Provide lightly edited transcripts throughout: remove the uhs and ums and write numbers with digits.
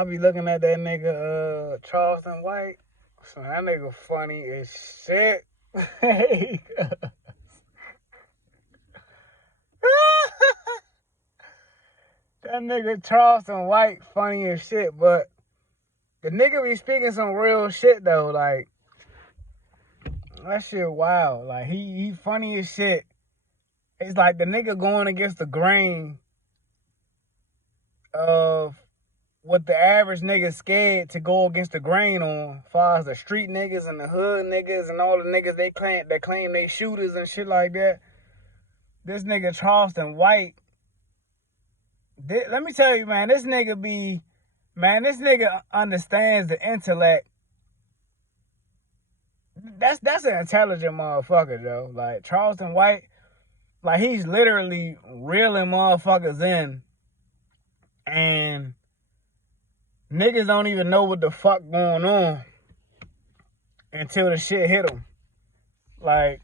I be looking at that nigga, Charleston White. So that nigga funny as shit. That nigga Charleston White funny as shit, but the nigga be speaking some real shit though. Like, that shit wild. Like, he funny as shit. It's like the nigga going against the grain of what the average nigga scared to go against the grain on, as far as the street niggas and the hood niggas and all the niggas that claim they shooters and shit like that. This nigga Charleston White, let me tell you, man, this nigga understands the intellect. That's an intelligent motherfucker, though. Like, Charleston White, like, he's literally reeling motherfuckers in, and niggas don't even know what the fuck going on until the shit hit them. Like,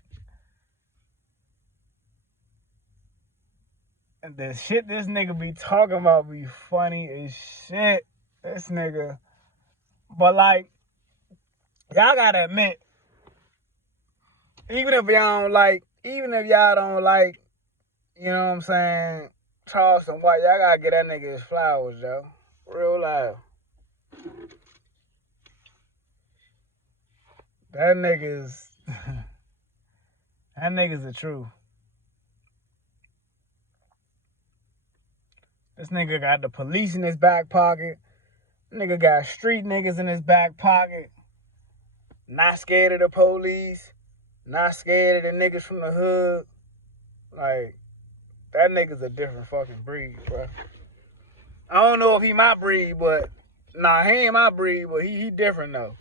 the shit this nigga be talking about be funny as shit. This nigga. But, like, y'all gotta admit, even if y'all don't like, you know what I'm saying, Charleston White, y'all gotta get that nigga his flowers, yo. Real life. That nigga's the truth. This nigga got the police in his back pocket. Nigga got street niggas in his back pocket. Not scared of the police. Not scared of the niggas from the hood. Like, that nigga's a different fucking breed, bro. I don't know if he my breed, but nah, he ain't my breed, but he different though.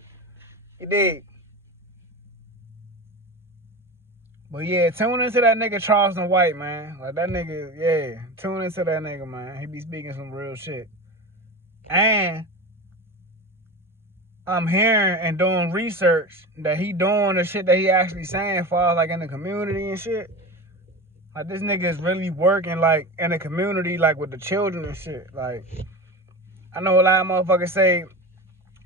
He dig. But yeah, tune into that nigga Charleston White, man. Like, that nigga, yeah, tune into that nigga, man. He be speaking some real shit. And I'm hearing and doing research that he doing the shit that he actually saying as far as, like, in the community and shit. Like, this nigga is really working, like, in the community, like, with the children and shit. Like, I know a lot of motherfuckers say,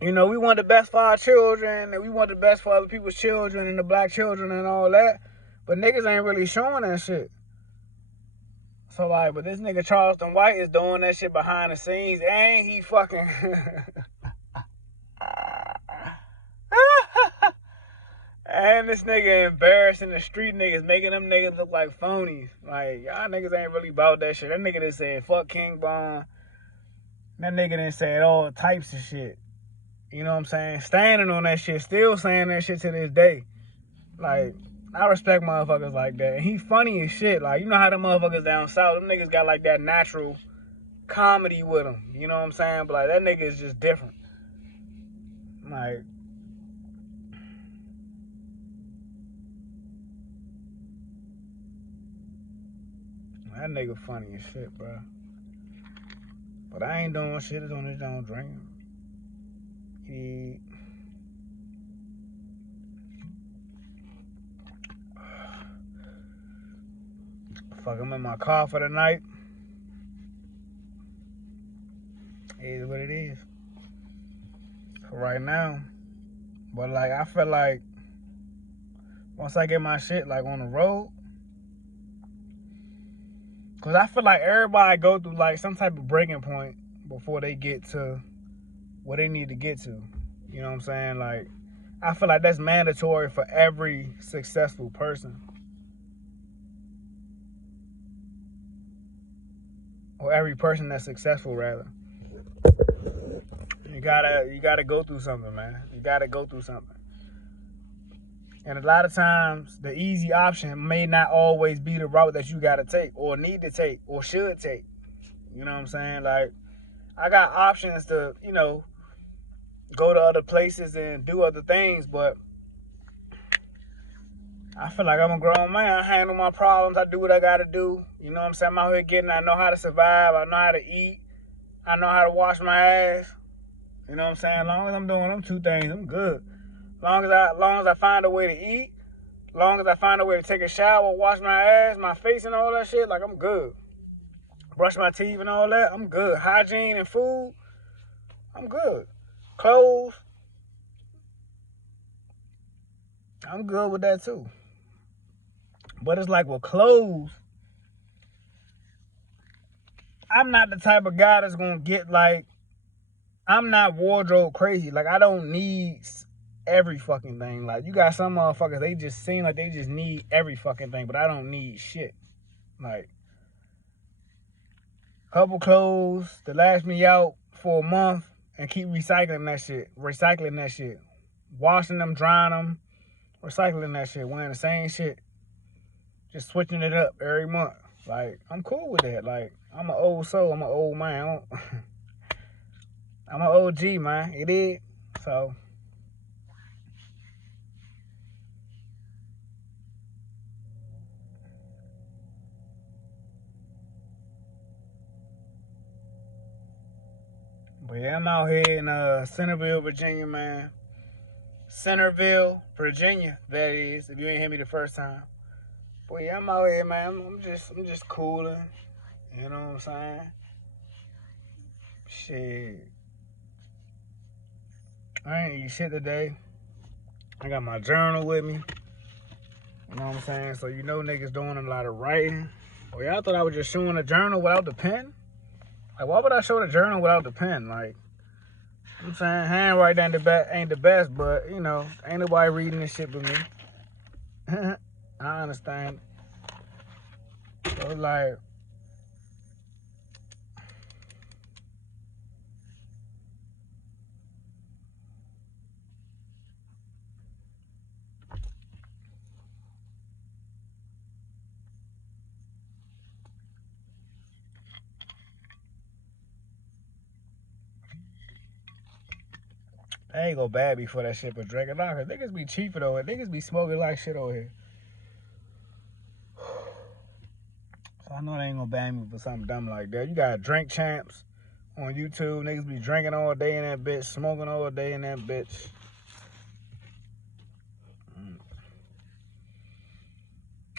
you know, we want the best for our children, and we want the best for other people's children and the black children and all that. But niggas ain't really showing that shit. So, like, but this nigga Charleston White is doing that shit behind the scenes, and he fucking... And this nigga embarrassing the street niggas, making them niggas look like phonies. Like, y'all niggas ain't really about that shit. That nigga done said, fuck King Von. That nigga done said all types of shit. You know what I'm saying? Standing on that shit, still saying that shit to this day. Like, I respect motherfuckers like that. And he funny as shit. Like, you know how them motherfuckers down south, them niggas got like that natural comedy with them. You know what I'm saying? But, like, that nigga is just different. Like, that nigga funny as shit, bro. But I ain't doing shit. It's on his own dream. Fuck, I'm in my car for the night. It is what it is. For right now. But, like, I feel like once I get my shit, like, on the road, because I feel like everybody go through, like, some type of breaking point before they get to what they need to get to. You know what I'm saying? Like, I feel like that's mandatory for every successful person. Or every person that's successful, rather. You gotta go through something, man. You gotta go through something. And a lot of times, the easy option may not always be the route that you gotta take, or need to take, or should take. You know what I'm saying? Like, I got options to, you know, go to other places and do other things, but I feel like I'm a grown man. I handle my problems. I do what I gotta do. You know what I'm saying? I'm out here getting, I know how to survive. I know how to eat. I know how to wash my ass. You know what I'm saying? As long as I'm doing them two things, I'm good. Long as I find a way to eat, long as I find a way to take a shower, wash my ass, my face and all that shit, like, I'm good. Brush my teeth and all that, I'm good. Hygiene and food, I'm good. Clothes, I'm good with that too. But it's like with clothes, I'm not the type of guy that's gonna get like, I'm not wardrobe crazy. Like, I don't need every fucking thing. Like, you got some motherfuckers, they just seem like they just need every fucking thing, but I don't need shit. Like, couple clothes to last me out for a month and keep recycling that shit. Washing them, drying them, recycling that shit, wearing the same shit. Just switching it up every month. Like, I'm cool with that. Like, I'm an old soul. I'm an old man. I'm an OG, man. It is. So, but yeah, I'm out here in Centerville, Virginia, man. Centerville, Virginia, that is, if you ain't hear me the first time. But yeah, I'm out here, man. I'm just cooling. You know what I'm saying? Shit. I ain't eat shit today. I got my journal with me. You know what I'm saying? So you know niggas doing a lot of writing. Oh, y'all thought I was just showing a journal without the pen? Like, why would I show the journal without the pen? Like, I'm saying handwriting ain't the best, but, you know, ain't nobody reading this shit but me. I understand. So, like, I ain't go bad before that shit, but drinking out, cause niggas be cheaper over here. Niggas be smoking like shit over here. So I know they ain't gonna ban me for something dumb like that. You got Drink Champs on YouTube. Niggas be drinking all day in that bitch, smoking all day in that bitch.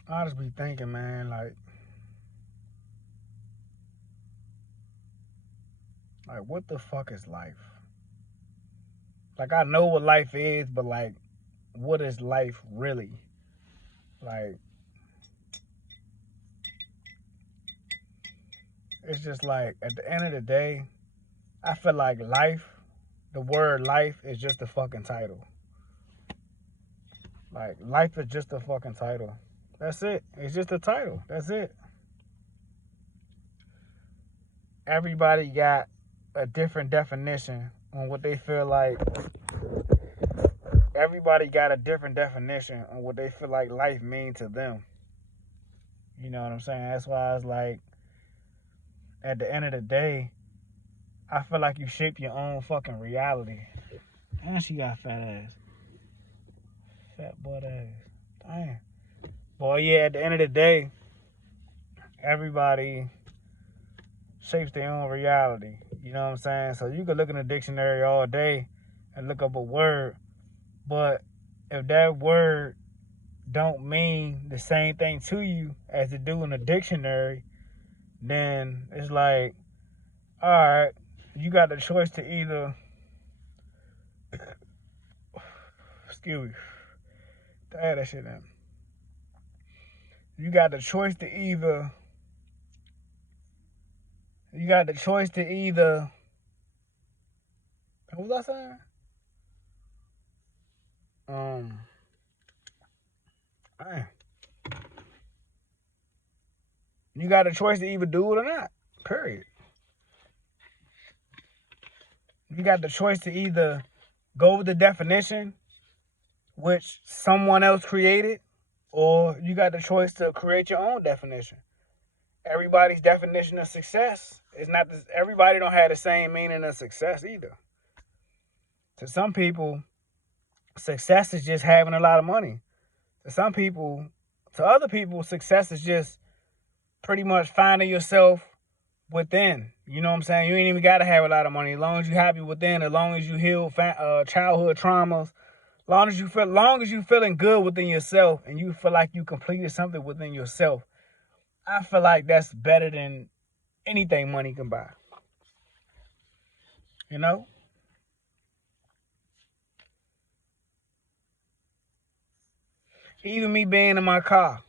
I just be thinking, man, like what the fuck is life? Like, I know what life is, but like, what is life really? Like, it's just like, at the end of the day, I feel like life, the word life is just a fucking title. Like, life is just a fucking title. That's it. It's just a title. That's it. Everybody got a different definition on what they feel like. Everybody got a different definition on what they feel like life means to them. You know what I'm saying? That's why it's like, at the end of the day, I feel like you shape your own fucking reality. And she got fat ass. Fat butt ass. Damn. Boy, yeah, at the end of the day, everybody shapes their own reality. You know what I'm saying? So you could look in the dictionary all day and look up a word, but if that word don't mean the same thing to you as it do in the dictionary, then it's like, all right, you got the choice to either, excuse me, to add that shit in. You got the choice to either, what was I saying? You got a choice to either do it or not. Period. You got the choice to either go with the definition which someone else created, or you got the choice to create your own definition. Everybody's definition of success is not this, everybody don't have the same meaning of success either. To some people, success is just having a lot of money. To other people, success is just pretty much finding yourself within. You know what I'm saying? You ain't even got to have a lot of money. As long as you're happy within, as long as you heal childhood traumas, as long as you feeling good within yourself and you feel like you completed something within yourself, I feel like that's better than anything money can buy. You know? Even me being in my car.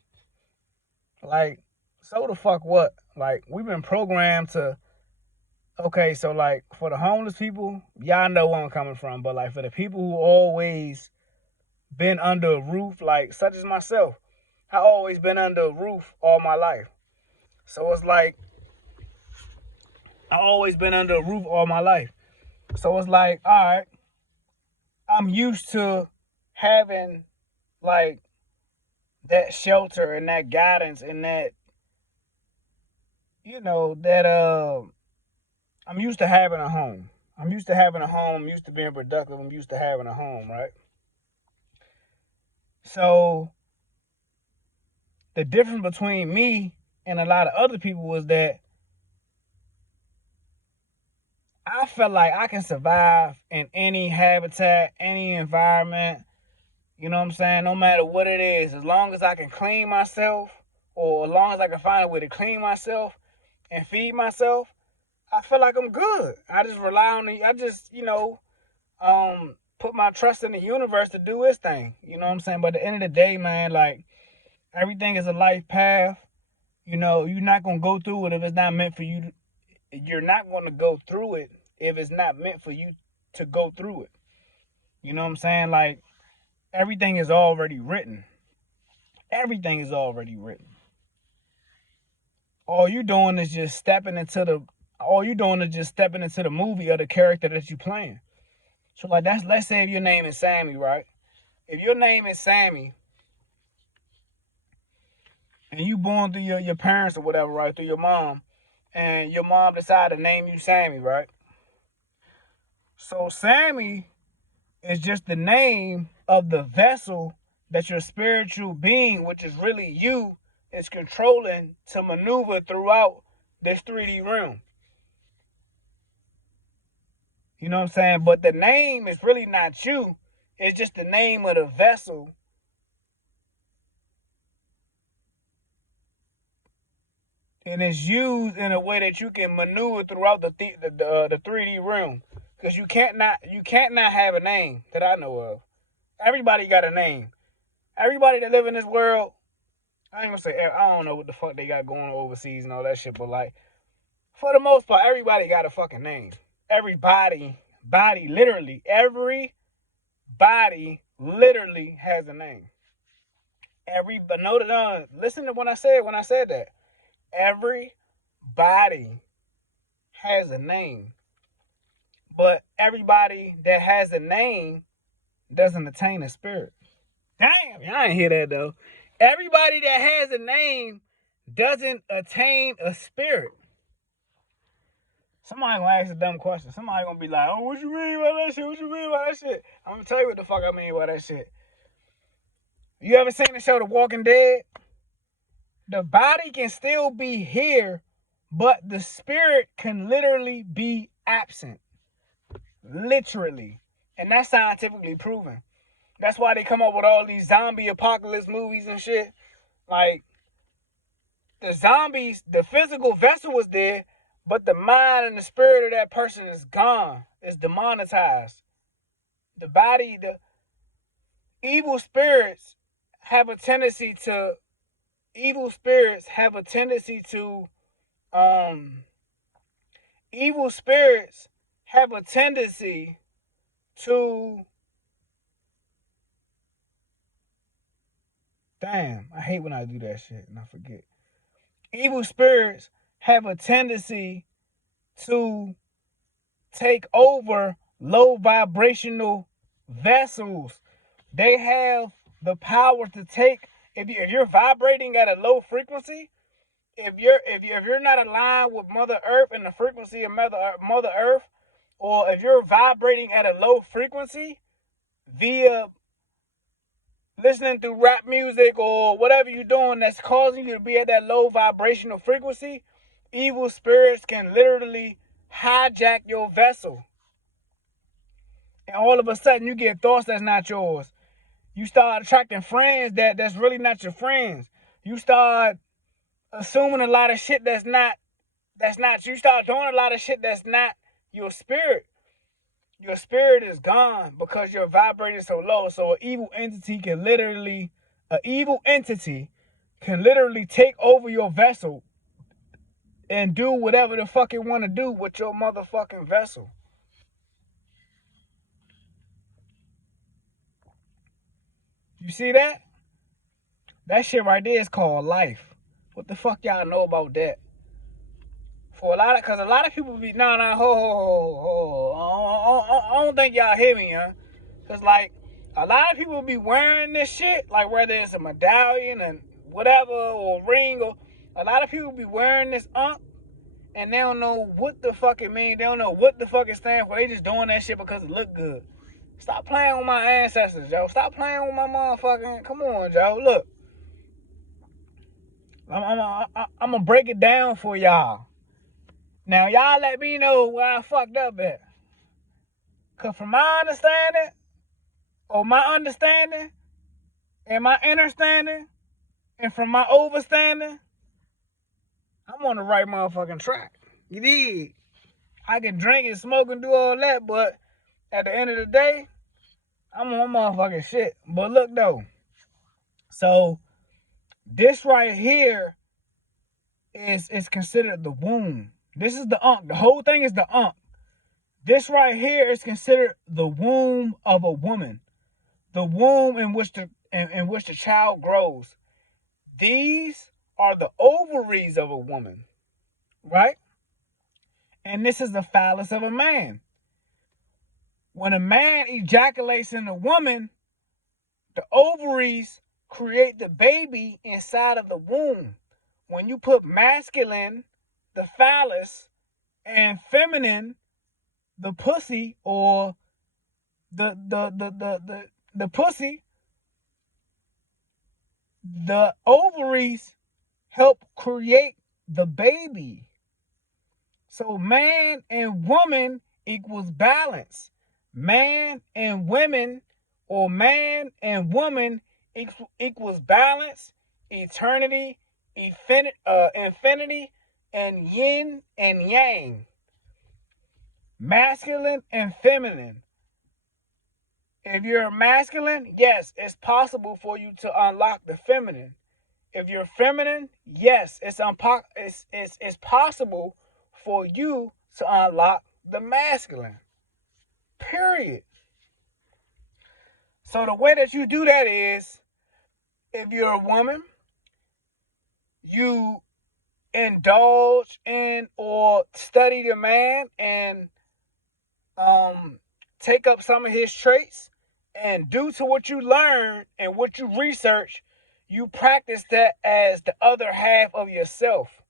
Like, so the fuck what? Like, we've been programmed to, okay, so like for the homeless people, y'all know where I'm coming from. But like for the people who always been under a roof, like such as myself, I always been under a roof all my life. So it's like I always been under a roof all my life. So it's like, all right, I'm used to having like that shelter and that guidance and that, that I'm used to having a home. I'm used to having a home. I'm used to being productive. I'm used to having a home, right? So the difference between me and a lot of other people was that I felt like I can survive in any habitat, any environment, you know what I'm saying? No matter what it is, as long as I can clean myself or as long as I can find a way to clean myself and feed myself, I feel like I'm good. I just rely on put my trust in the universe to do its thing. You know what I'm saying? But at the end of the day, man, like everything is a life path. You know, you're not gonna go through it if it's not meant for you. You're not gonna go through it if it's not meant for you to go through it. You know what I'm saying? Like everything is already written. Everything is already written. All you doing is just stepping into the movie of the character that you playing. So like let's say if your name is Sammy, right? If your name is Sammy and you born through your parents or whatever, right? Through your mom, and your mom decided to name you Sammy, right? So Sammy is just the name of the vessel that your spiritual being, which is really you, is controlling to maneuver throughout this 3D realm. You know what I'm saying? But the name is really not you. It's just the name of the vessel. And it's used in a way that you can maneuver throughout the 3D realm. Because you can't not have a name that I know of. Everybody got a name. Everybody that live in this world, I ain't gonna say, I don't know what the fuck they got going overseas and all that shit, but like, for the most part, everybody got a fucking name. Everybody literally has a name. Listen to what I said when I said that. Everybody has a name. But everybody that has a name doesn't attain a spirit. Damn, y'all ain't hear that though. Everybody that has a name doesn't attain a spirit. Somebody gonna ask a dumb question. Somebody gonna be like, oh, what you mean by that shit? What you mean by that shit? I'm gonna tell you what the fuck I mean by that shit. You ever seen the show The Walking Dead? The body can still be here, but the spirit can literally be absent. Literally. And that's scientifically proven. That's why they come up with all these zombie apocalypse movies and shit. Like, the zombies, the physical vessel was there, but the mind and the spirit of that person is gone. It's demonetized. The body, the evil spirits have a tendency to evil spirits have a tendency to damn, I hate when I do that shit and I forget. Evil spirits have a tendency to take over low vibrational vessels. They have the power to take, if you're vibrating at a low frequency, if you're not aligned with Mother Earth and the frequency of Mother Earth, or if you're vibrating at a low frequency via listening to rap music or whatever you're doing that's causing you to be at that low vibrational frequency, evil spirits can literally hijack your vessel. And all of a sudden you get thoughts that's not yours. You start attracting friends that's really not your friends. You start assuming a lot of shit that's not you. Start doing a lot of shit that's not your spirit. Your spirit is gone because you're vibrating so low. So an evil entity can literally an evil entity can literally take over your vessel and do whatever the fuck it want to do with your motherfucking vessel. You see that? That shit right there is called life. What the fuck y'all know about that? Cause a lot of people be, I don't think y'all hear me, huh? Cause like, a lot of people be wearing this shit, like whether it's a medallion and whatever, or a ring, or a lot of people be wearing this and they don't know what the fuck it mean. They don't know what the fuck it stands for. They just doing that shit because it look good. Stop playing with my ancestors, Joe. Stop playing with my motherfucking, come on, Joe. Look, I'm gonna break it down for y'all. Now, y'all let me know where I fucked up at. Because from my understanding, or my understanding, and my understanding, and from my overstanding, I'm on the right motherfucking track. You dig? I can drink and smoke and do all that, but at the end of the day, I'm on motherfucking shit. But look, though. So, this right here is considered the womb. This is the unk. The whole thing is the unk. This right here is considered the womb of a woman. The womb in which the child grows. These are the ovaries of a woman. Right? And this is the phallus of a man. When a man ejaculates in a woman, the ovaries create the baby inside of the womb. When you put masculine, the phallus, and feminine, the pussy, or the pussy, the ovaries help create the baby. So man and woman equals balance. Man and women, or man and woman equals balance, eternity, infinity, and yin and yang. Masculine and feminine. If you're masculine, yes, it's possible for you to unlock the feminine. If you're feminine, yes, it's possible for you to unlock the masculine. Period. So the way that you do that is, if you're a woman, you indulge in or study the man and take up some of his traits, and due to what you learn and what you research, you practice that as the other half of yourself.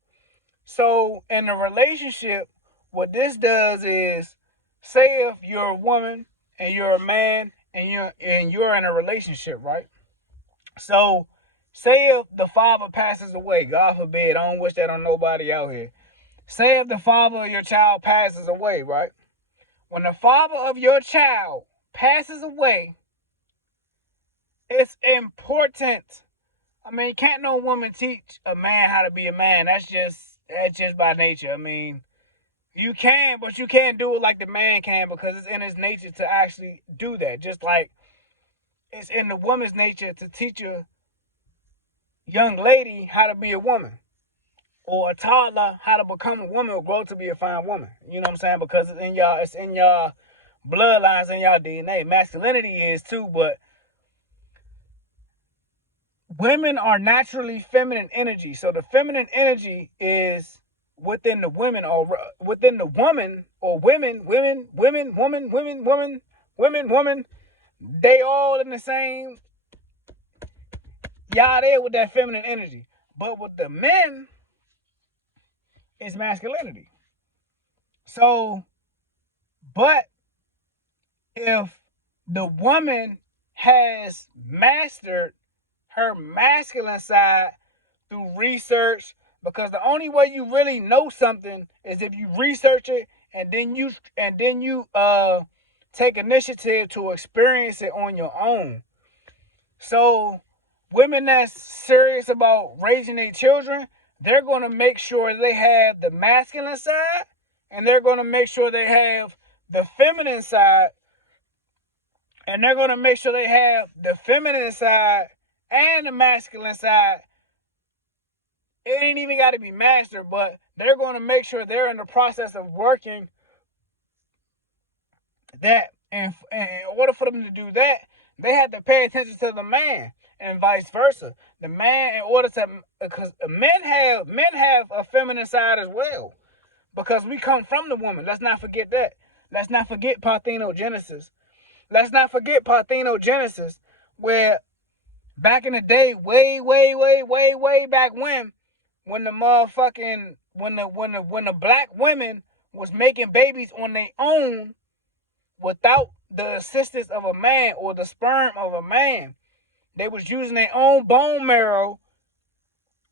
So in a relationship, what this does is, say if you're a woman and you're a man and you're in a relationship, right? So say if the father passes away, God forbid, I don't wish that on nobody out here. Say if the father of your child passes away, right? When the father of your child passes away, it's important. I mean, can't no woman teach a man how to be a man. That's just by nature. I mean, you can, but you can't do it like the man can, because it's in his nature to actually do that. Just like it's in the woman's nature to teach a young lady how to be a woman, or a toddler how to become a woman or grow to be a fine woman. You know what I'm saying? Because it's in your bloodlines, in your DNA. Masculinity is too, but women are naturally feminine energy. So the feminine energy is within the women, or within the woman, or women. They all in the same. Y'all there with that feminine energy. But with the men, it's masculinity. So, but if the woman has mastered her masculine side through research, because the only way you really know something is if you research it and then you take initiative to experience it on your own. So women that's serious about raising their children, they're going to make sure they have the masculine side, and they're going to make sure they have the feminine side, and they're going to make sure they have the feminine side and the masculine side, it ain't even got to be mastered, but they're going to make sure they're in the process of working that. And in order for them to do that, they have to pay attention to the man, and vice versa. The man, in order to, because men have a feminine side as well, because we come from the woman. Let's not forget that. Let's not forget parthenogenesis. Let's not forget parthenogenesis, where back in the day, way back when the motherfucking when the black women was making babies on their own without the assistance of a man or the sperm of a man, they was using their own bone marrow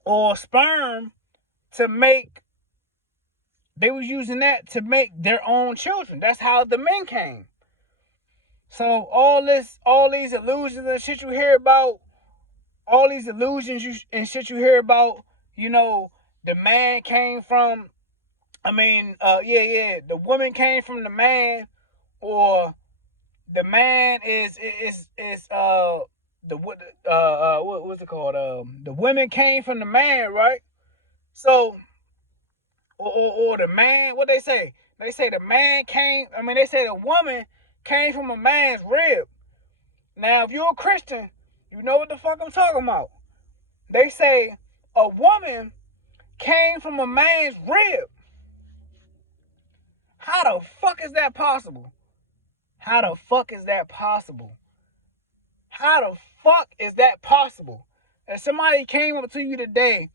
or sperm to make. They was using that to make their own children. That's how the men came. So all these illusions and shit you hear about, all these illusions and shit you hear about, the man came from, the woman came from the man, or the man what's it called? The women came from the man, right? So, or the man, what they say? They say the man came. They say the woman came from a man's rib. Now, if you're a Christian, you know what the fuck I'm talking about. They say a woman came from a man's rib. How the fuck is that possible? How the fuck is that possible? How the fuck is that possible? If somebody came up to you today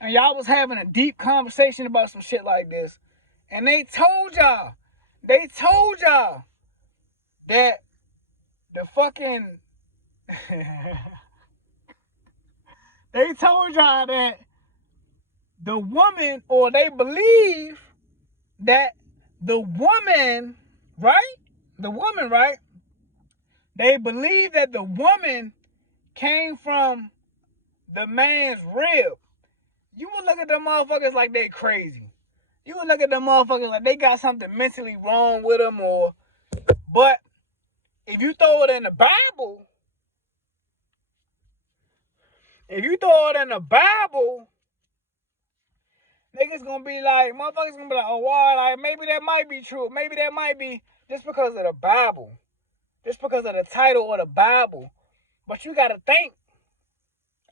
and y'all was having a deep conversation about some shit like this, and they told y'all that the fucking they told y'all that the woman, or they believe that the woman, right? They believe that the woman came from the man's rib. You would look at them motherfuckers like they crazy. You would look at them motherfuckers like they got something mentally wrong with them, but if you throw it in the Bible, niggas gonna be like, motherfuckers gonna be like, oh, wow, like, maybe that might be true. Maybe that might be just because of the Bible. Just because of the title of the Bible. But you gotta think.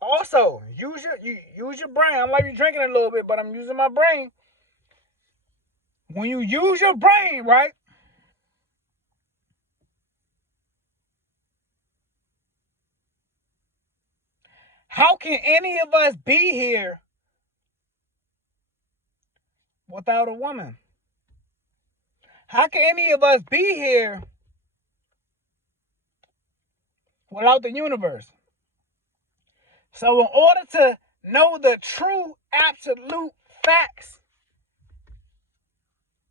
Also, use your brain. I might be drinking a little bit, but I'm using my brain. When you use your brain, right? How can any of us be here without a woman? How can any of us be here without the universe? So in order to know the true, absolute facts,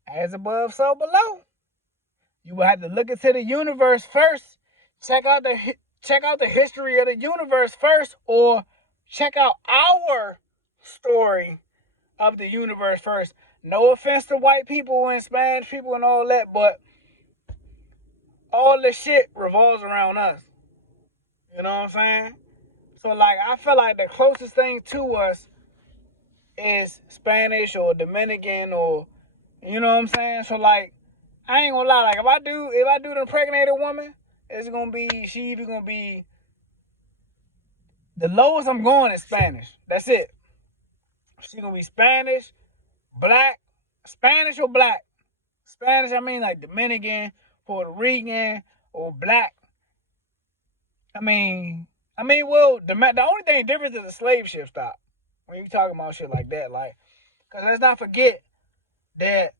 as above, so below, you will have to look into the universe first. Check out the history of the universe first, or check out our story of the universe first. No offense to white people and Spanish people and all that, but all this shit revolves around us. You know what I'm saying? So, like, I feel like the closest thing to us is Spanish or Dominican, or, you know what I'm saying? So, like, I ain't gonna lie. Like, if I do the impregnated woman, she either gonna be, the lowest I'm going is Spanish. That's it. She gonna be Spanish, black, Spanish or black. Spanish, like Dominican, Puerto Rican, or black. Well, the only thing different is the slave ship stop. When you talking about shit like that, like, because let's not forget that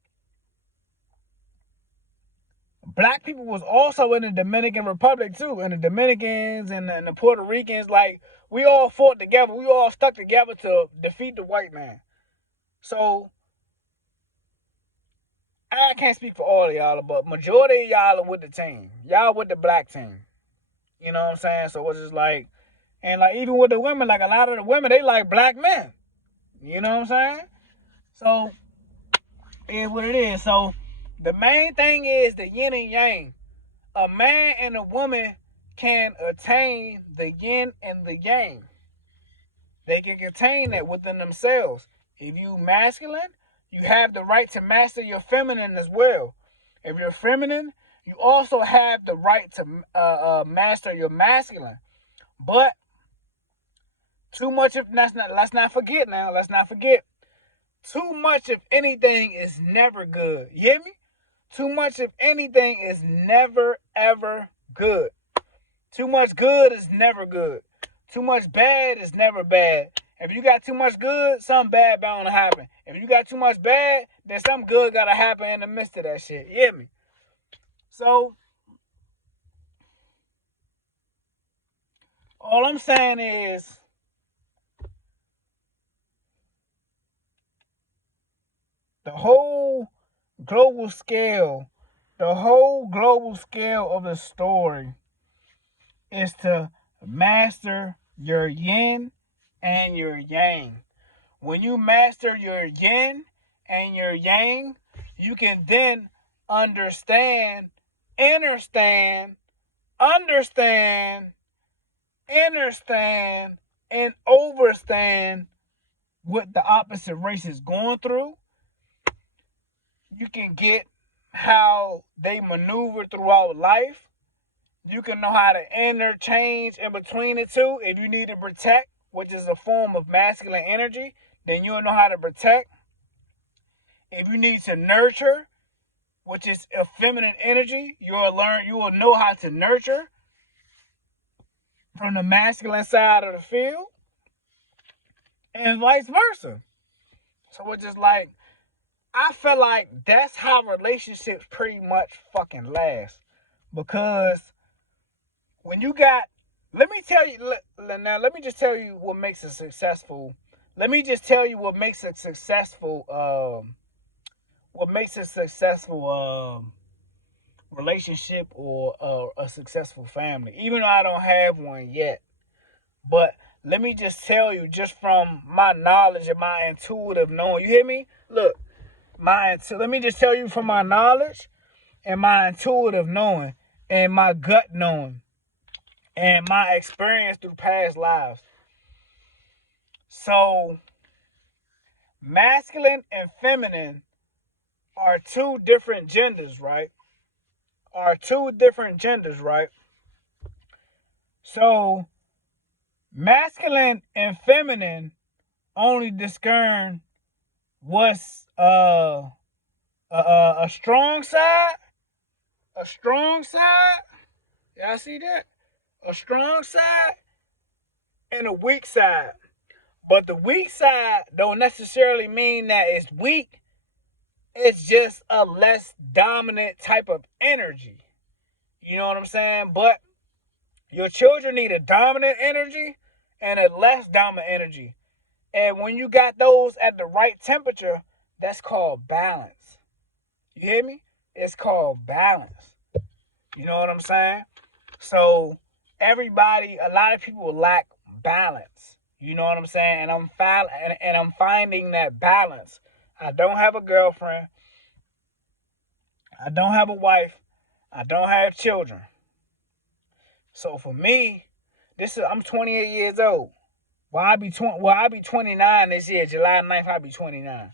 black people was also in the Dominican Republic too, and the Dominicans and the Puerto Ricans, like, we all fought together. We all stuck together to defeat the white man. So, I can't speak for all of y'all, but majority of y'all are with the team. Y'all with the black team. You know what I'm saying? So it's just like, and like even with the women, like a lot of the women, they like black men. You know what I'm saying? So, it's what it is. So, the main thing is the yin and yang. A man and a woman can attain the yin and the yang. They can contain that within themselves. If you masculine, you have the right to master your feminine as well. If you're feminine, you also have the right to master your masculine. But too much of let's not forget now. Let's not forget. Too much of anything is never good. You hear me? Too much of anything is never ever good. Too much good is never good. Too much bad is never bad. If you got too much good, something bad bound to happen. If you got too much bad, then something good gotta happen in the midst of that shit. You hear me? So, all I'm saying is, the whole global scale of the story is to master your yin and your yang. When you master your yin and your yang, you can then understand, understand, and overstand what the opposite race is going through. You can get how they maneuver throughout life. You can know how to interchange in between the two. If you need to protect, which is a form of masculine energy, then you'll know how to protect. If you need to nurture, which is a feminine energy, you will know how to nurture from the masculine side of the field, and vice versa. So it's just like, I feel like that's how relationships pretty much fucking last. Because when you got, let me just tell you what makes a successful, relationship or a successful family. Even though I don't have one yet. But let me just tell you, just from my knowledge and my intuitive knowing. You hear me? Look, let me just tell you from my knowledge and my intuitive knowing and my gut knowing and my experience through past lives. So, masculine and feminine are two different genders, right? So, masculine and feminine only discern what's a strong side. Y'all see that? A strong side and a weak side. But the weak side don't necessarily mean that it's weak. It's just a less dominant type of energy. You know what I'm saying? But your children need a dominant energy and a less dominant energy. And when you got those at the right temperature, that's called balance. You hear me? It's called balance. You know what I'm saying? So a lot of people lack balance. You know what I'm saying? And I'm finding that balance. I don't have a girlfriend. I don't have a wife. I don't have children. So for me, I'm 28 years old. I'll be 29 this year. July 9th, I'll be 29.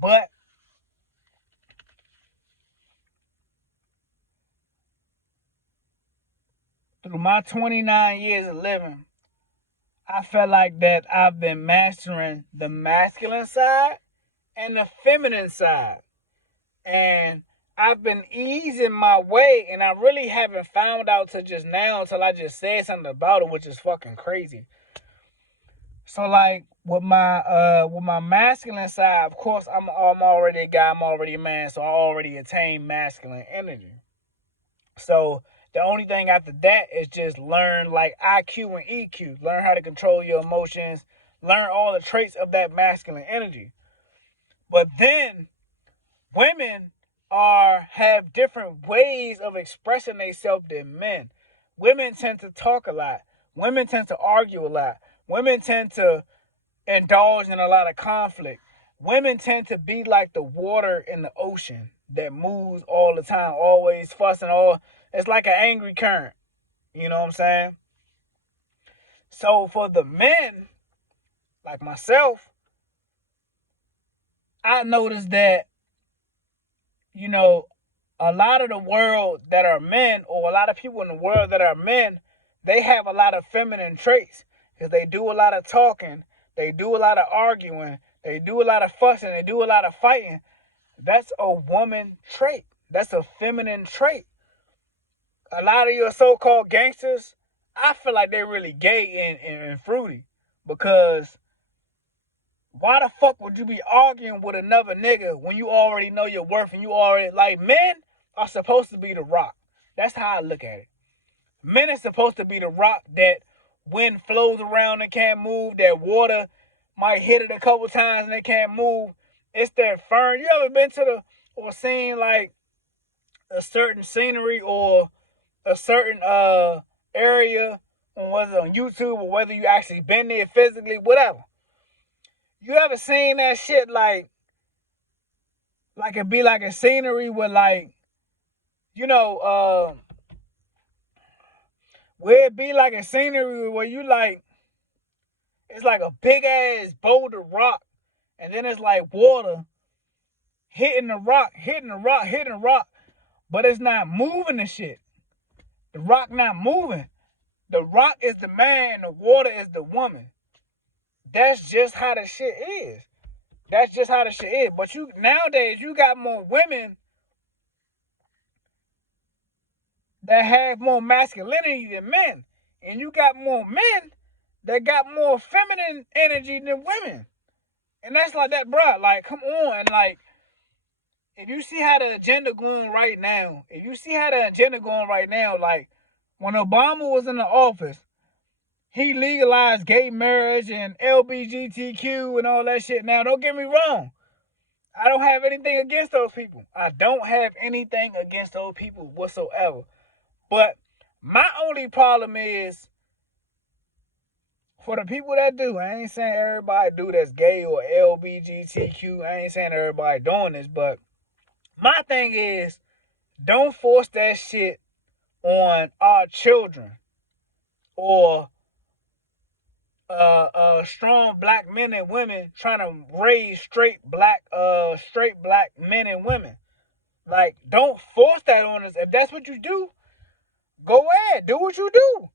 But through my 29 years of living, I felt like that I've been mastering the masculine side and the feminine side. And I've been easing my way, and I really haven't found out till just now until I just said something about it, which is fucking crazy. So like with my masculine side, of course I'm already a guy, I'm already a man, so I already attain masculine energy. So the only thing after that is just learn like IQ and EQ. Learn how to control your emotions. Learn all the traits of that masculine energy. But then women have different ways of expressing themselves than men. Women tend to talk a lot. Women tend to argue a lot. Women tend to indulge in a lot of conflict. Women tend to be like the water in the ocean that moves all the time, always fussing. It's like an angry current. You know what I'm saying? So for the men, like myself, I noticed that, you know, a lot of the world that are men, or a lot of people in the world that are men, they have a lot of feminine traits because they do a lot of talking, they do a lot of arguing, they do a lot of fussing, they do a lot of fighting. That's a woman trait. That's a feminine trait. A lot of your so-called gangsters, I feel like they're really gay and fruity, because why the fuck would you be arguing with another nigga when you already know your worth and you already, like, men are supposed to be the rock. That's how I look at it. Men are supposed to be the rock that wind flows around and can't move, that water might hit it a couple times and they can't move. It's that fern. You ever been to or seen like a certain scenery or a certain area, or whether on YouTube or whether you actually been there physically, whatever. You ever seen that shit like it be like a scenery with, like, you know, where it be like a scenery where you like, it's like a big ass boulder rock, and then it's like water hitting the rock, hitting the rock, hitting the rock, but it's not moving the shit. The rock not moving. The rock is the man, the water is the woman. That's just how the shit is. That's just how the shit is. But you nowadays, you got more women that have more masculinity than men. And you got more men that got more feminine energy than women. And that's like that, bruh. Like, come on. And like, if you see how the agenda going right now, like, when Obama was in the office, he legalized gay marriage and LGBTQ and all that shit. Now, don't get me wrong. I don't have anything against those people. I don't have anything against those people whatsoever. But my only problem is, for the people that do, I ain't saying everybody do that's gay or LGBTQ. I ain't saying everybody doing this, but my thing is, don't force that shit on our children or strong black men and women trying to raise straight black men and women. Like, don't force that on us. If that's what you do, go ahead, do what you do.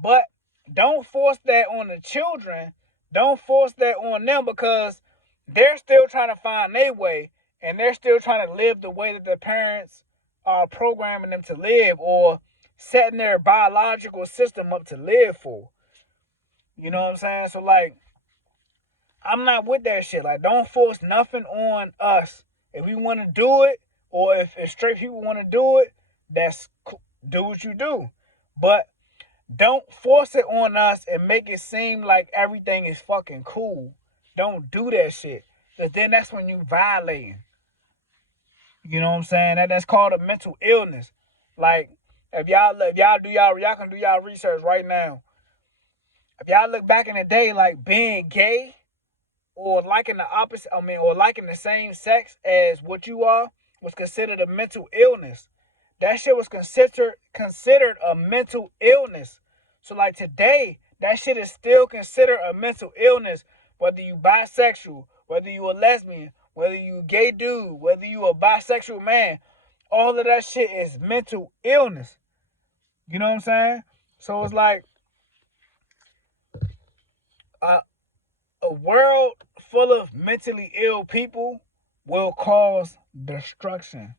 But don't force that on the children. Don't force that on them, because they're still trying to find their way, and they're still trying to live the way that their parents are programming them to live, or setting their biological system up to live for. You know what I'm saying? So, like, I'm not with that shit. Like, don't force nothing on us. If we want to do it, or if straight people want to do it, that's cool. Do what you do. But don't force it on us and make it seem like everything is fucking cool. Don't do that shit. Because then that's when you violating. You know what I'm saying? That's called a mental illness. Like, if y'all can do y'all research right now. If y'all look back in the day, like, being gay or liking the opposite, or liking the same sex as what you are, was considered a mental illness. That shit was considered a mental illness. So, like, today, that shit is still considered a mental illness. Whether you bisexual, whether you a lesbian, whether you a gay dude, whether you a bisexual man, all of that shit is mental illness. You know what I'm saying? So it's like, a world full of mentally ill people will cause destruction.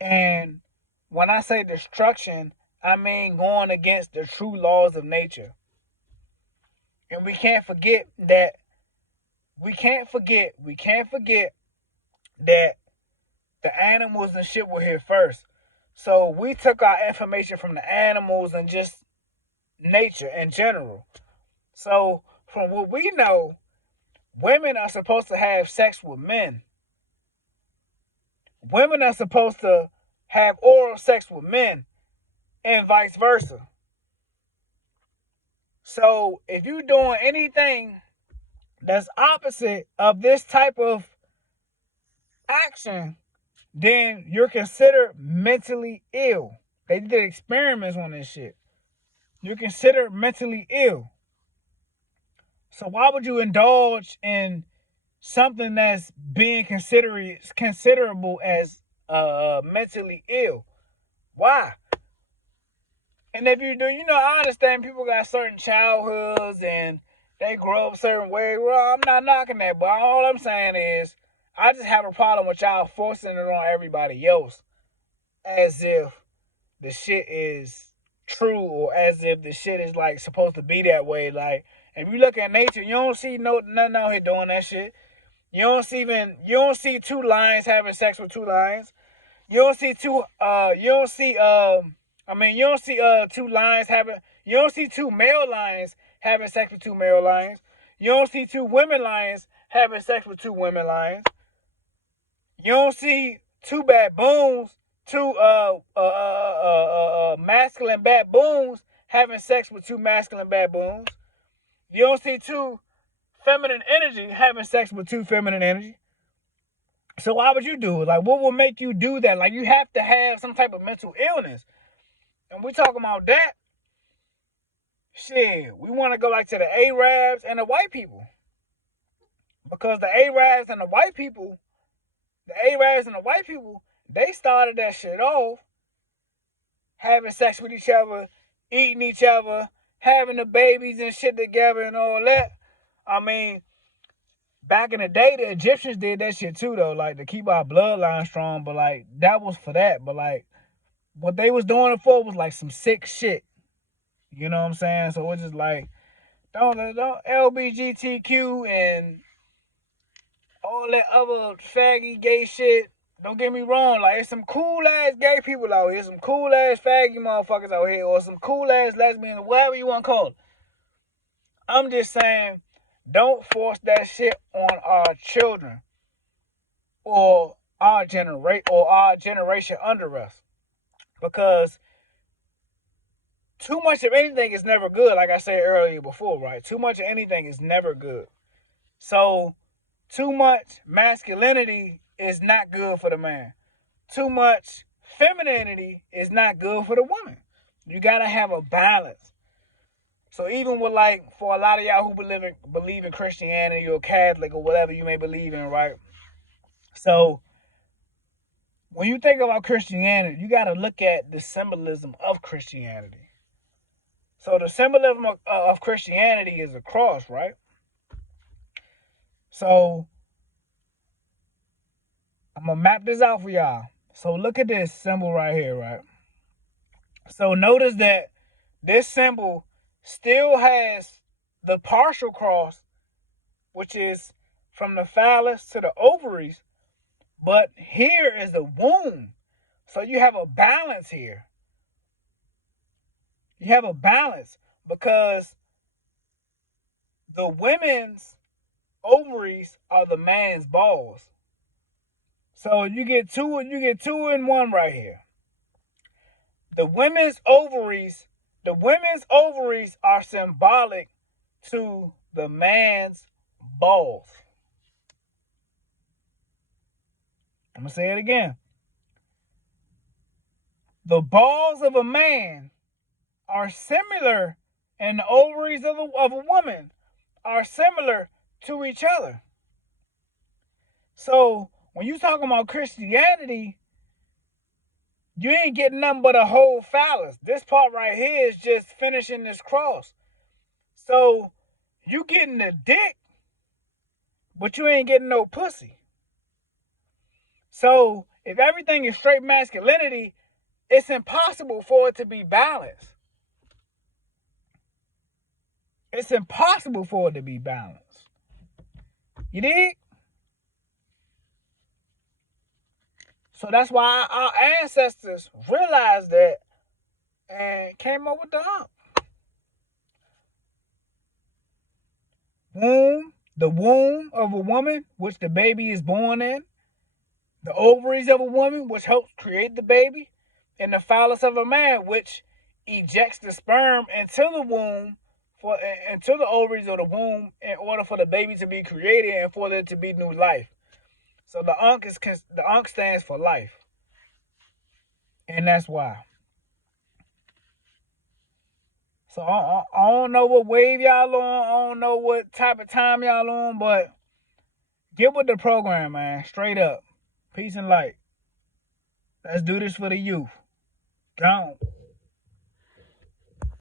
And when I say destruction, I mean going against the true laws of nature. And we can't forget that the animals and shit were here first. So we took our information from the animals and just nature in general. So from what we know, women are supposed to have sex with men. Women are supposed to have oral sex with men, and vice versa. So if you're doing anything that's opposite of this type of action, then you're considered mentally ill. They did experiments on this shit. you're considered mentally ill. So why would you indulge in something that's being considerable as mentally ill? Why? And if you do, I understand people got certain childhoods and they grow up a certain way. Well, I'm not knocking that, but all I'm saying is I just have a problem with y'all forcing it on everybody else as if the shit is true or as if the shit is like supposed to be that way. Like, if you look at nature, you don't see nothing out here doing that shit. You don't see two lions having sex with two lions. You don't see two lions having, you don't see two male lions having sex with two male lions. You don't see two women lions having sex with two women lions. You don't see two baboons, two masculine baboons having sex with two masculine baboons. You don't see two feminine energy having sex with two feminine energy. So why would you do it? Like, what will make you do that? Like, you have to have some type of mental illness. And we talking about that. Shit, we want to go like to the Arabs and the white people. Because the Arabs and the white people, they started that shit off. Having sex with each other, eating each other, having the babies and shit together and all that. I mean, back in the day, the Egyptians did that shit too, though. Like, to keep our bloodline strong. But, like, that was for that. But, like, what they was doing it for was, like, some sick shit. You know what I'm saying? So it's just like, don't LBGTQ and all that other faggy gay shit. Don't get me wrong. Like, there's some cool ass gay people out here, some cool ass faggy motherfuckers out here, or some cool ass lesbians, whatever you want to call it. I'm just saying, don't force that shit on our children or our generation under us, because too much of anything is never good. Like I said earlier before, right? Too much of anything is never good. So, too much masculinity is not good for the man. Too much femininity is not good for the woman. You gotta have a balance. So even with, like, for a lot of y'all who believe in Christianity or Catholic or whatever you may believe in, right? So when you think about Christianity, you gotta look at the symbolism of Christianity. So the symbolism of Christianity is a cross, right? So I'm going to map this out for y'all. So look at this symbol right here, right? So notice that this symbol still has the partial cross, which is from the phallus to the ovaries. But here is the womb. So you have a balance here. You have a balance because the women's ovaries are the man's balls. So you get two in one right here. The women's ovaries are symbolic to the man's balls. I'm going to say it again. The balls of a man are similar, and the ovaries of a woman are similar to each other. So when you talking about Christianity, you ain't getting nothing but a whole phallus. This part right here is just finishing this cross. So you getting the dick, but you ain't getting no pussy. So if everything is straight masculinity, it's impossible for it to be balanced. It's impossible for it to be balanced. You dig? So that's why our ancestors realized that and came up with the hump. The womb of a woman, which the baby is born in, the ovaries of a woman, which helps create the baby, and the phallus of a man, which ejects the sperm into the womb, into the ovaries of the womb, in order for the baby to be created and for there to be new life. So the Ankh stands for life, and that's why. So I don't know what wave y'all on. I don't know what type of time y'all on, but get with the program, man. Straight up. Peace and light. Let's do this for the youth. Gone.